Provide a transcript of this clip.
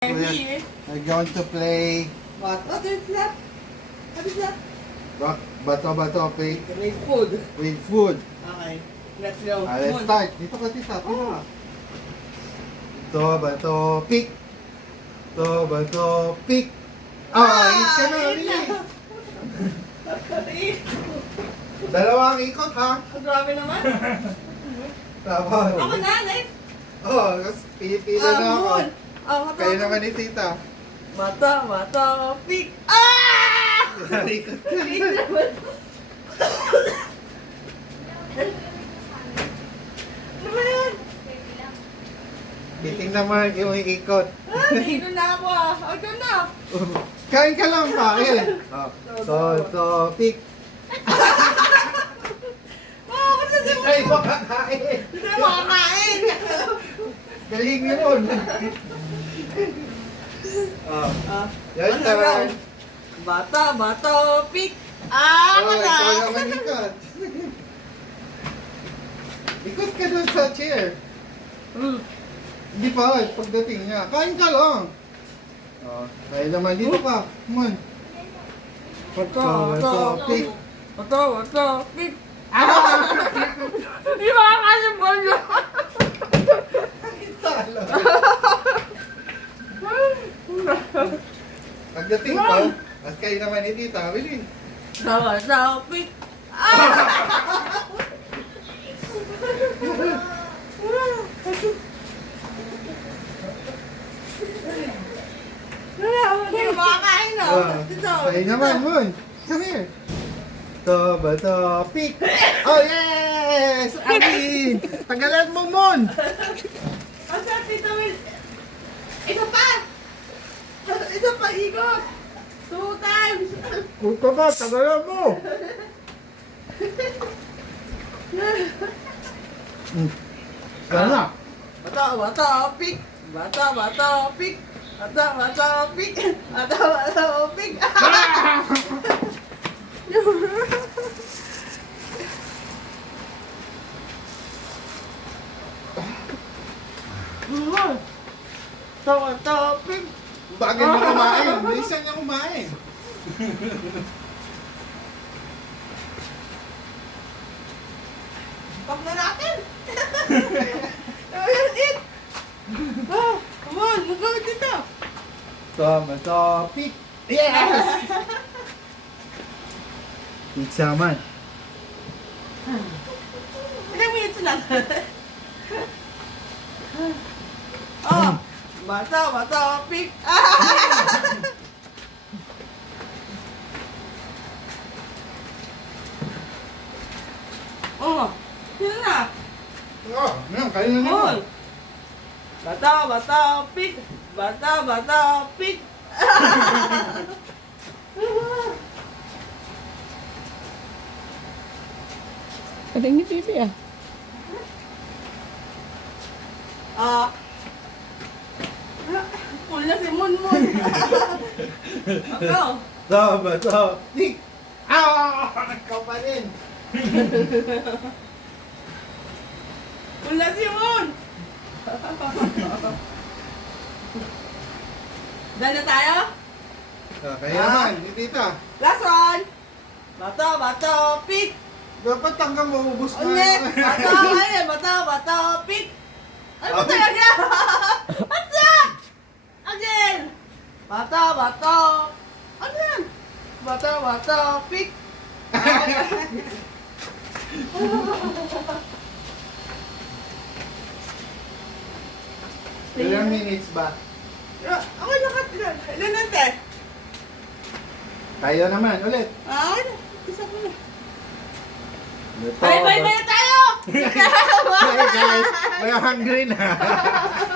We're going to play What? What is that? What is that? bato-bato play With food. with food. Okay. Let's go. Let's Come on. start. Dito ka, tita. Ito, bato, pick. Ito, bato, pick. Hit ka na, bilis. Dalawang ikot, ha? Ang grabe naman. Tapos. Ako na, next. Tapos pipila na ako. Moon. Mata. Kayo naman ni tita. Mata, pick. Ikot ka. Pick naman. Ano ba yan? Titingnan mo yung ikot. Dito na ako Ikaw na. Kain ka lang, kain. To, pick. Basta di mo. Ay, makakain. Hindi na makakain. Galing yun. Yan, Ano tara. raw? Bata, pick. Ako na. Ikaw naman ikot. Ikot ka dun sa chair. Hindi pa, pagdating niya. Kain ka lang. Kaya naman dito ka. Come on. Bata, pick. pick. Hindi makakasin mo yun. Talo. Pagdating ko, at kayo naman ni tita, bilhin. Bata, pick. Hindi ka makakain na. Dito. Kayo naman, Moon. Come here. To, bato, pick. Oh, yes! Abi! Tagalan mo, Moon! Ang sarap dito, Will. Isa pa! Isa pa, ikot! 2 times! Kuka ba? Tagalan mo! Sana. Bata, pick! Bata, pick! Bata, pick! Bata, pick! Bata, pick! Bagay mo kumain. Bilisan niya kumain. Pag na natin! Ayan, eat! Come on, magawin dito! To, bato, pick. Yes! Pizza man. Ilang minutes lang? Oh! Bata, pick! Oh! Sino na? Ngayon, kayo na Oh! naman. Bata, pick! Bata, pick! Galing ni Bibi ah. Pula si Munmun! Ako! To, bato, pick. Ikaw pa rin. Pula si Mun! Dahil na tayo? Kaya naman, ni tita. Last one! Bata, pick! Dapat hanggang maubos na. Ulit! Bata, pick! Ano ba talaga? What's up? Again! Bata, ano yan? Bata, pick! Ilang minutes ba? Ako lakat lang. Ilan nante? Tayo naman, ulit. Okay na. Isa ko na. Ito, Bye na tayo! Bye guys, we're hungry na.